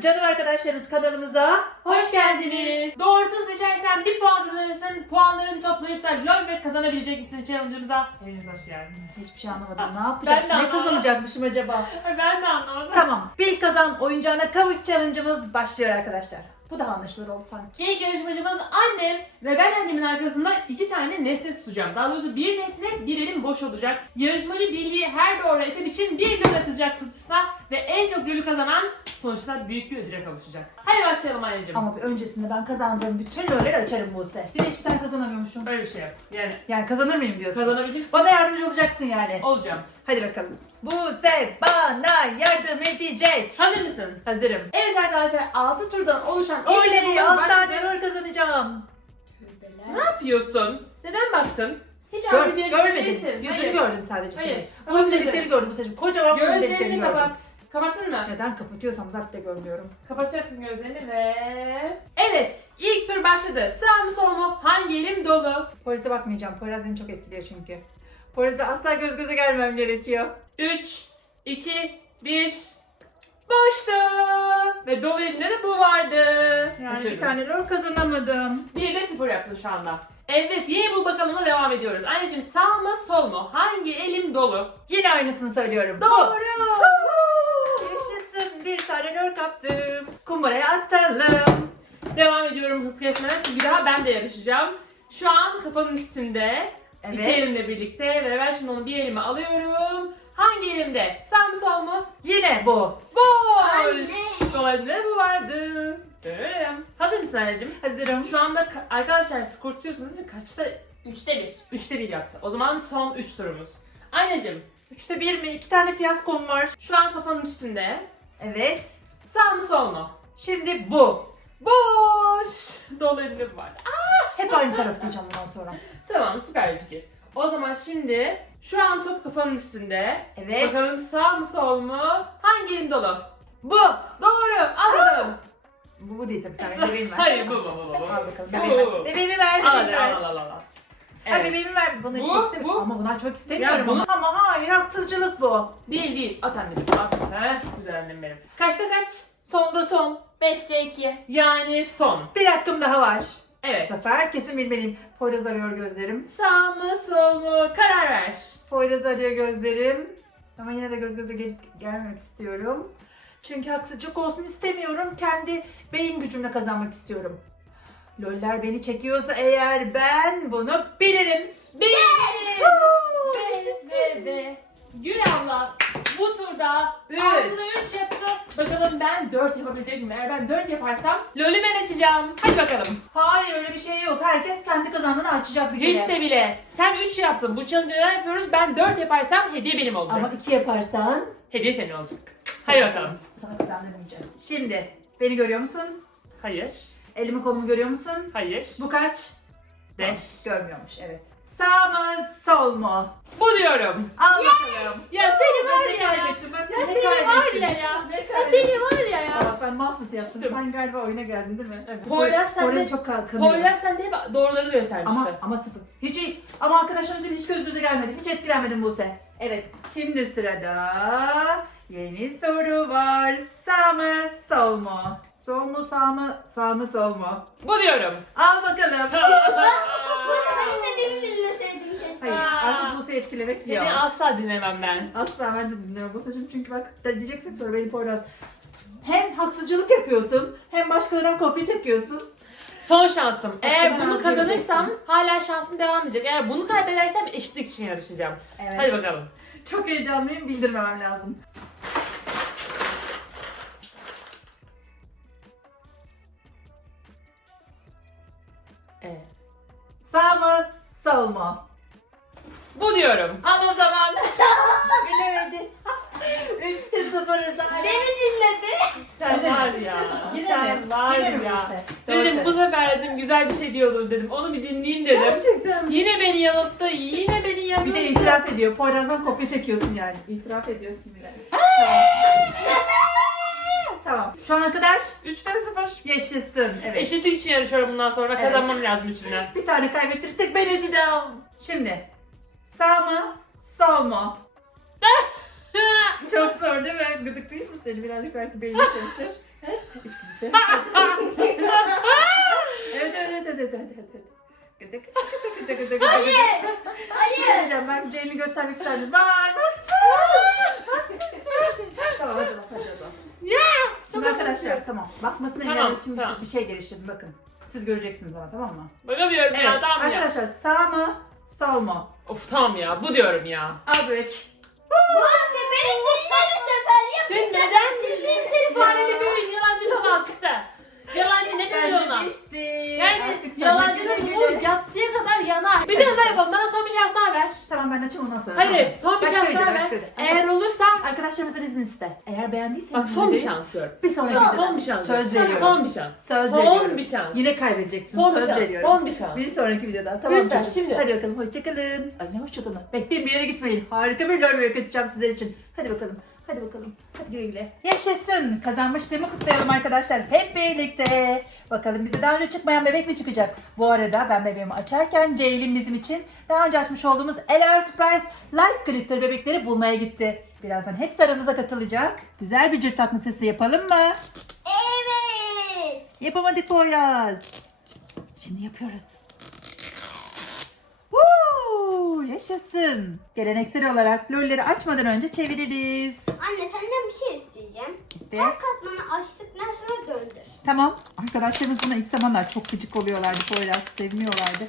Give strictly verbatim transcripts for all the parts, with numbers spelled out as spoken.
canım arkadaşlarımız, kanalımıza hoş geldiniz. Doğrusunu seçersen bir puan kazanırsın. Puanlarını toplayıp da lol kazanabilecek misin challenge'ımıza? Hepiniz hoş geldiniz. Hiçbir şey anlamadım. Ne yapacak? Ben de Ne anlamadım. kazanacakmışım acaba? Ben de anlamadım. Tamam. Bil kazan oyuncağına kavuş challenge'ımız başlıyor arkadaşlar. Bu daha anlaşılır oldu sanki. İlk yarışmacımız annem ve ben annemin arkasında iki tane nesne tutacağım. Daha doğrusu bir nesne, bir elim boş olacak. Yarışmacı bildiği her doğru etap için bir lol atacak kutusuna ve en çok lolü kazanan sonuçta büyük bir ödüle kavuşacak. Hadi başlayalım anneciğim. Ama bir öncesinde ben kazandığım bütün rolleri açarım Buse. Bir de hiçbir tane kazanamıyormuşum. Öyle bir şey yok. Yani Yani kazanır mıyım diyorsun? kazanabilirsin. Bana yardımcı olacaksın yani. Olacağım. Hadi bakalım. Buse bana yardım edecek. Hazır mısın? Hazırım. Evet arkadaşlar, altı turdan oluşan ilk Oley! yarışmamız altı başladı. tane rol kazanacağım. Ne yapıyorsun? Neden baktın? Hiç Gör, harbi bir yarışmacı görmedim. değilsin. Yüzünü Hayır. gördüm sadece. Hayır. Senin. Kapat Burun gözlerini. delikleri gördüm sadece. Kocaman burun deliklerini Gözlerini gördüm. kapat. Kapattın mı? Neden kapatıyorsam zaten görmüyorum. Kapatacaksın gözlerini ve... Evet, ilk tur başladı. Sağ mı sol mu? Hangi elim dolu? Poyraz'a bakmayacağım. Poyraz beni çok etkiliyor çünkü. Poyraz'la asla göz göze gelmem gerekiyor. üç, iki, bir... Boştu. Ve dolu elinde de bu vardı. Yani Kaçırdın. bir tane rol kazanamadım. bir de sıfır yaptın şu anda. Evet, yeni bul bakalımla devam ediyoruz. Anneciğim, sağ mı sol mu? Hangi elim dolu? Yine aynısını söylüyorum. Bu. Doğru. Yaşasın, bir tane rol kaptım. Kumbaraya atalım. Devam ediyorum hız kesmeden çünkü bir daha ben de yarışacağım. Şu an kafanın üstünde. Evet. İki elimle birlikte ve ben şimdi onu bir elime alıyorum. Hangi elimde? Sağ mı sol mu? Yine bu. Boş! Sol elimde bu vardı. Dönelim. Hazır mısın anneciğim? Hazırım. Şu anda ka- arkadaşlar skor tutuyorsunuz değil mi? Kaçta? Üçte bir. Üçte bir yaptı. O zaman son üç turumuz. Anneciğim, Üçte bir mi? İki tane fiyaskom var. şu an kafanın üstünde. Evet. Sağ mı sol mu? Şimdi bu. Boş! Dolu elimde bu vardı. Hep aynı taraf diyeceğim bundan sonra. Tamam, süper bir fikir. O zaman şimdi şu an top kafanın üstünde. Evet. Bakalım sağ mı sol mu? Hangi elim dolu? Bu. Doğru. Al bakalım. Bu, bu değil tabii, sen benim bebeğimi ver. Hayır, bu bu bu bu. Al bakalım Bu, bebeğimi bu, bu. ver. Bebeğimi ver. Al Bebeğimi hadi, ver. al al al al. Ha, Evet. bebeğimi ver. Bunu Bu, çok istemiyorum. bu. Ama bunu çok istemiyorum. Ya bunu- Ama hayır, haksızcılık bu. Değil değil. At anneciğim. At. Heh, güzel annem benim. Kaçta kaç? Sonda son. beşte iki. Yani son. Bir hakkım daha var. Evet. Bu sefer kesin bilmeliyim. Poyraz arıyor gözlerim. Sağ mı sol mu? Karar ver. Poyraz arıyor gözlerim. Ama yine de göz göze gelip gelmemek istiyorum. Çünkü haksızlık olsun istemiyorum. Kendi beyin gücümle kazanmak istiyorum. Loller beni çekiyorsa eğer ben bunu bilirim. Bir. Beş ve ve. Gül abla bu turda Üç. altıda üç yaptı. Bakalım ben dört yapabilecek miyim? Eğer ben dört yaparsam LoL'ü ben açacağım. Hadi bakalım. Hayır, öyle bir şey yok. Herkes kendi kazandığını açacak bir kere. Hiç de bile. Sen üç yaptın. Bu challenge'ı yapıyoruz. Ben dört yaparsam hediye benim olacak. Ama iki yaparsan Hediye senin olacak. Hadi bakalım. sana kazandıramayacağım. Şimdi beni görüyor musun? Hayır. Elimi kolumu görüyor musun? Hayır. Bu kaç? Beş. Görmüyormuş, evet. Sağ mı sol mu? Bu diyorum. Al bakalım. Ya seni var Ben de ya. kaybettim. Ben Ya de seni var kaybettim. ya ya. Ne Ya kaybettim? seni var ya ya. Aa, ben mahsus yaptım. Küstüm. Sen galiba oyuna geldin değil mi? Evet, Poyraz sen Poyraz de- çok kanıyor. Poyraz sen de hep doğruları göstermişti. Ama, ama sıfır. Hiç iyi. Ama arkadaşlarımızın hiç göz göze gelmedi. Hiç etkilenmedim Buse. Evet. Şimdi sırada yeni soru var. Sağ mı sol mu? Sol mu sağ mı? Sağ mı sol mu? Bu diyorum. Al bakalım. Bu sefer istediğimi bilmeseydim keşke. Hayır. Artık Buse'yi etkilemek yok. Seni asla dinlemem ben. Asla bence dinleme Buse'cim, çünkü bak da diyeceksin sonra beni Poyraz. Hem haksızcılık yapıyorsun, hem başkalarına kopya çekiyorsun. Son şansım. Eğer ben bunu az kazanırsam göreceksin. hala şansım devam edecek. Eğer bunu kaybedersem eşitlik için yarışacağım. Evet. Hadi bakalım. Çok heyecanlıyım, bildirmemem lazım. Evet. Sağ mı, sol mu? Bu diyorum. Al o zaman. Bilemedi. Üçte sıfırız abi. Beni dinledi. Sen Yine mi? var ya. Yine sen mi? var Yine mi ya. Buse? Doğru Dedim bu söyle. sefer dedim güzel bir şey diyordu dedim. Onu bir dinleyeyim dedim. Gerçekten mi? Yine beni yanılttı. Yine beni yanılttı. Bir de itiraf ediyor. Poyraz'dan kopya çekiyorsun yani. İtiraf ediyorsun bile. Tamam. Tamam. Şu ana kadar Üçte sıfır. yaşasın. Evet. Eşitlik için yarışıyorum bundan sonra. Evet. Kazanmam lazım üçünden. Bir tane kaybettirirsek ben açacağım. Şimdi sağ mı, sol mu? Çok zor değil mi? Gıdık değil mi seni? Birazcık belki beynin çalışır. İçgüdüsel. Evet evet evet evet evet. evet. Gıdı gıdı gıdı gıdı gıdı. Hayır. Bir şey Hayır. diyeceğim, ben Ceylin'i göstermek isterdim. Bak bak. Tamam hadi bak hadi o zaman. Ya. Şimdi arkadaşlar tamam. Bakmasına Tamam, engellemek için bir tamam. şey- bir şey geliştirdim bakın. Siz göreceksiniz ama tamam mı? Bakamıyorum Evet ya tamam ya. arkadaşlar sağ mı sol mu? Of tamam ya bu diyorum ya. Abek. Buse beni dinle bir sefer ya. bir Sen sefer neden dinle. dinledin seni farede bir yalancı kabalcısı? Yalancı ne diyor ona? Bence bitti. Yani Artık sen yalancının güle bu güle. yatsıya kadar yanar. Bir tane daha yapalım. Bana son bir şans daha ver. Tamam ben açayım ondan sonra. Hadi tamam. son bir Başka şans video, daha ver. başka video. Eğer olursa Arkadaşlarımızın izni iste. Eğer beğendiyseniz bak son bir videoyu, şans diyorum. Bir sonraki Son, videoda. son bir şans. Söz diyorum. veriyorum. Son bir şans. Söz son veriyorum. bir şans. Yine kaybedeceksin. Son bir Söz şans. veriyorum. Son bir şans. Bir sonraki videoda. Tamam Lütfen, çocuk. şimdi. Hadi bakalım hoşçakalın. Ay ne hoşçakalın. Bekleyin bir yere gitmeyin. Harika bir lol kaçacağım sizler için. Hadi bakalım. Hadi bakalım. Hadi güle güle. Yaşasın. Kazanmışlığımı kutlayalım arkadaşlar. Hep birlikte. Bakalım bize daha önce çıkmayan bebek mi çıkacak? Bu arada ben bebeğimi açarken Ceylin bizim için daha önce açmış olduğumuz L R Surprise Light Glitter bebekleri bulmaya gitti. Birazdan hepsi aramıza katılacak. Güzel bir cırtlatma sesi yapalım mı? Evet. Yapamadık Poyraz. Şimdi yapıyoruz. Woo! Yaşasın. Geleneksel olarak lolleri açmadan önce çeviririz. Anne senden bir şey isteyeceğim. İşte. Her katmanı açtıktan sonra döndür. Tamam. Arkadaşlarımız buna ilk zamanlar çok gıcık oluyorlardı. Poyraz sevmiyorlardı.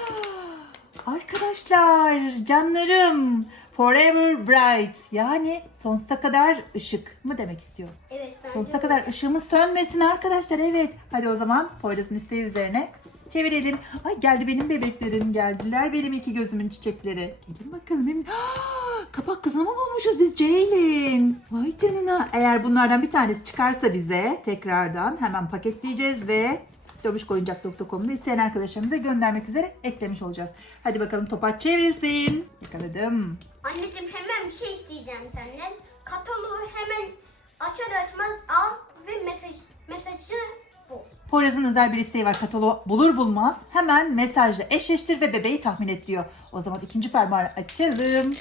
Arkadaşlar, canlarım. Forever bright. Yani sonsuza kadar ışık mı demek istiyor? Evet. bence Sonsuza de. kadar ışığımız sönmesin arkadaşlar. Evet. Hadi o zaman Poyraz'ın isteği üzerine çevirelim. Ay geldi benim bebeklerim. Geldiler benim iki gözümün çiçekleri. Gelin bakalım. Benim... Kapak kızını mı bulmuşuz biz Ceylin? Vay canına. Eğer bunlardan bir tanesi çıkarsa bize tekrardan hemen paketleyeceğiz ve dobişkoyuncak nokta com'da isteyen arkadaşlarımıza göndermek üzere eklemiş olacağız. Hadi bakalım topaç çevrilsin. Yakaladım. Anneciğim hemen bir şey isteyeceğim senden. Kataloğu hemen açar açmaz al ve mesaj mesajı bul. Poyraz'ın özel bir isteği var. Kataloğu bulur bulmaz hemen mesajla eşleştir ve bebeği tahmin et diyor. O zaman ikinci fermuarı açalım.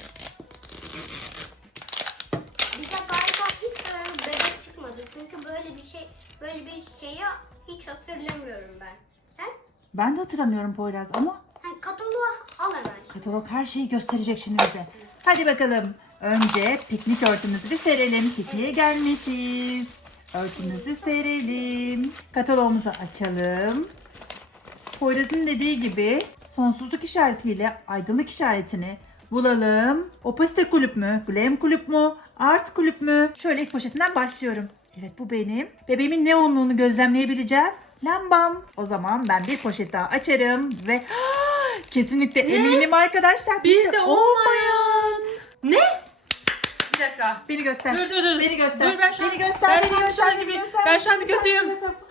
Bize galiba hiç böyle bebek çıkmadı. Çünkü böyle bir şey böyle bir şeyi hiç hatırlamıyorum ben. Sen? Ben de hatırlamıyorum Poyraz ama Hani kataloğu al hemen. katalog her şeyi gösterecek şimdi bize. Hadi bakalım. Önce piknik örtümüzü bir serelim. Pikniğe gelmişiz. Örtümüzü serelim. Kataloğumuzu açalım. Poyraz'ın dediği gibi sonsuzluk işaretiyle aydınlık işaretini bulalım. Opasite kulüp mü? Glam kulüp mü? Art kulüp mü? Şöyle ilk poşetinden başlıyorum. Evet bu benim. Bebeğimin neonluğunu gözlemleyebileceğim lambam. O zaman ben bir poşet daha açarım ve kesinlikle eminim arkadaşlar. Bizde olmayan. Ne? Bir dakika. Beni göster. Dur dur dur. Beni göster. Dur ben şu an, Beni göster. ben beni şu an, göster. şu an beni bir, göster, ben beni şu an bir göster, kötüyüm. beni göster.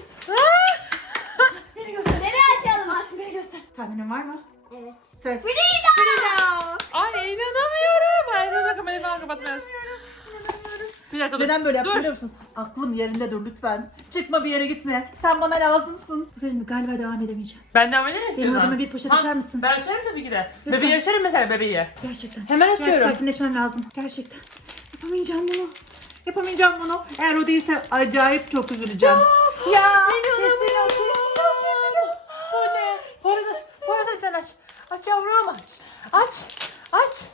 Beni göster. Bebeği açalım artık. Beni göster. Tahminin var mı? Evet. Söyle. Frida! Ay inanamıyorum. Arkadaşlar kamerayı falan kapatmayız. Bir dakika dur. Neden böyle yaptın Dur. biliyor musunuz? Aklım yerinde dur lütfen. Çıkma bir yere gitme. Sen bana lazımsın. Üzerinde galiba devam edemeyeceğim. Ben devam eder Benim istiyorsan. adıma bir poşet Tamam, açar mısın? Ben açarım tabii ki de. Lütfen. Bebeği açarım mesela bebeği. Gerçekten. Hemen Gerçekten açıyorum. sakinleşmem lazım. Gerçekten. Yapamayacağım bunu. Yapamayacağım bunu. Eğer o değilse acayip çok üzüleceğim. Ya, kesin o, kesin o, kesin o. Bu ne? Poyraz aç. Poyraz aç sen aç. Aç yavrum aç. Aç. Aç.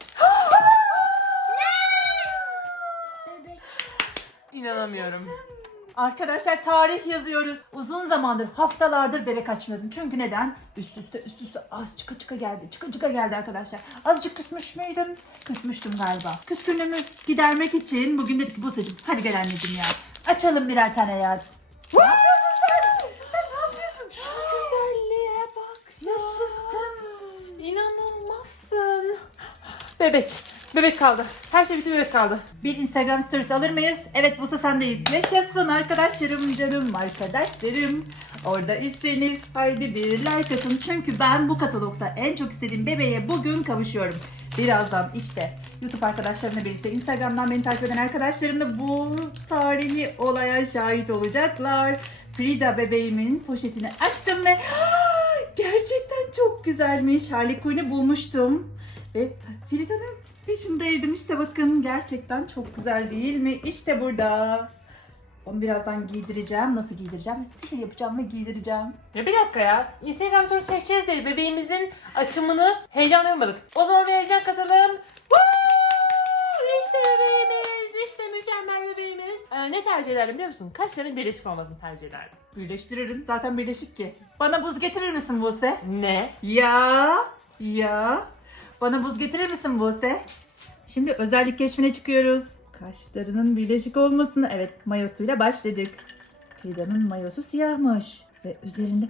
Bebek. İnanamıyorum. Arkadaşlar tarih yazıyoruz. Uzun zamandır, haftalardır bebek açmıyordum. Çünkü neden? Üst üste üst üste az çıka çıka geldi. Çıka çıka geldi arkadaşlar. Azıcık küsmüş müydüm? Küsmüştüm galiba. Küskünlüğümü gidermek için bugün dedik ki Buse'cim hadi gel anneciğim ya. Açalım birer tane ya. Ne yapıyorsun sen? Sen ne yapıyorsun? Şu güzelliğe bak. ya. Yaşasın. İnanılmazsın. Bebek. Bebek kaldı. Her şey bitti bebek kaldı. Bir Instagram stories alır mıyız? Evet Buse sendeyiz. Yaşasın arkadaşlarım, canım arkadaşlarım. Orada iseniz haydi bir like atın. Çünkü ben bu katalogda en çok istediğim bebeğe bugün kavuşuyorum. Birazdan işte YouTube arkadaşlarımla birlikte Instagram'dan beni takip eden arkadaşlarım da bu tarihi olaya şahit olacaklar. Frida bebeğimin poşetini açtım ve gerçekten çok güzelmiş. Harley Quinn'i bulmuştum. Ve Frida'nın peşindeydim. İşte bakın gerçekten çok güzel değil mi? İşte burada. Onu birazdan giydireceğim. Nasıl giydireceğim? Sihir yapacağım ve giydireceğim. Ya bir dakika ya. Instagram story çekeceğiz diye bebeğimizin açımını heyecanlayamadık. O zaman bir heyecan katalım. Woo! İşte bebeğimiz. İşte mükemmel bebeğimiz. Ee, ne tercih ederdim biliyor musun? Kaşların birleşik olmasını tercih ederdim. Birleştiririm. Zaten birleşik ki. Bana buz getirir misin Buse? Ne? Ya. Ya. Bana buz getirir misin Buse? Şimdi özellik keşfine çıkıyoruz. Kaşlarının birleşik olmasını, evet, mayosuyla başladık. Frida'nın mayosu siyahmış. Ve üzerinde...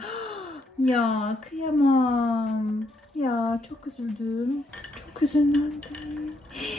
Ya kıyamam. Ya çok üzüldüm. Çok üzünlendim.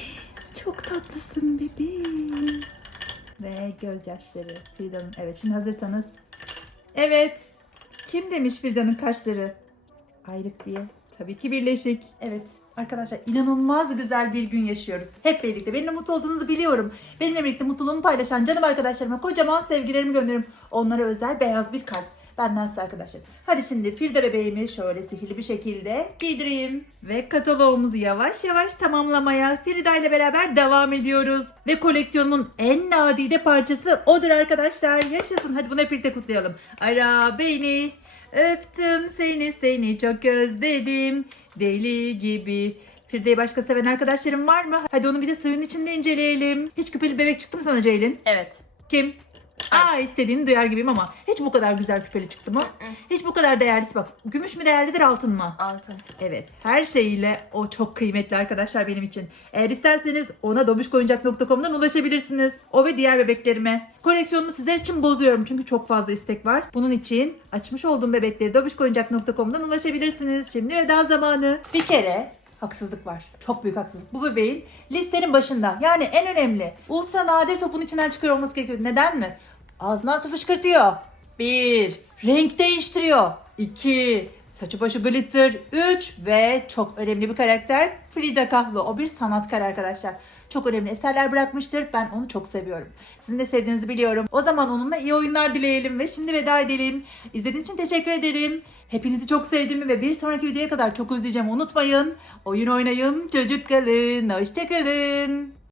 Çok tatlısın bebeğim. Ve gözyaşları Frida'nın. Evet, şimdi hazırsanız. Evet. Kim demiş Frida'nın kaşları ayrık diye? Tabii ki birleşik. Evet. Arkadaşlar inanılmaz güzel bir gün yaşıyoruz. Hep birlikte. Benimle mutlu olduğunuzu biliyorum. Benimle birlikte mutluluğumu paylaşan canım arkadaşlarıma kocaman sevgilerimi gönderirim. Onlara özel beyaz bir kalp. Benden size arkadaşlar. Hadi şimdi Frida bebeğimi şöyle sihirli bir şekilde giydireyim. Ve kataloğumuzu yavaş yavaş tamamlamaya Frida ile beraber devam ediyoruz. Ve koleksiyonumun en nadide parçası odur arkadaşlar. Yaşasın. Hadi bunu hep birlikte kutlayalım. Ara beni. Öptüm seni seni çok özledim. Deli gibi. Frida'yı başka seven arkadaşlarım var mı? Hadi onu bir de suyun içinde inceleyelim. Hiç küpeli bebek çıktı mı sana Ceylin? Evet. Kim? Aa, istediğini duyar gibiyim ama hiç bu kadar güzel küpeli çıktı mı? Hiç bu kadar değerlisi bak. Gümüş mü değerlidir, altın mı? Altın. Evet, her şeyiyle o çok kıymetli arkadaşlar benim için. Eğer isterseniz ona dobişkoyuncak nokta com'dan ulaşabilirsiniz. O ve diğer bebeklerime. Koleksiyonumu sizler için bozuyorum çünkü çok fazla istek var. Bunun için açmış olduğum bebekleri dobişkoyuncak nokta com'dan ulaşabilirsiniz. Şimdi veda zamanı. Bir kere haksızlık var. Çok büyük haksızlık. Bu bebeğin listenin başında. Yani en önemli. Ultra nadir topun içinden çıkıyor olması gerekiyor. Neden mi? Ağzından su fışkırtıyor. Bir. Renk değiştiriyor. İki. Saçı başı glitter. Üç. Ve çok önemli bir karakter Frida Kahlo. O bir sanatkar arkadaşlar. Çok önemli eserler bırakmıştır. Ben onu çok seviyorum. Sizin de sevdiğinizi biliyorum. O zaman onunla iyi oyunlar dileyelim ve şimdi veda edelim. İzlediğiniz için teşekkür ederim. Hepinizi çok sevdiğimi ve bir sonraki videoya kadar çok özleyeceğim unutmayın. Oyun oynayın, çocuk kalın, hoşça kalın.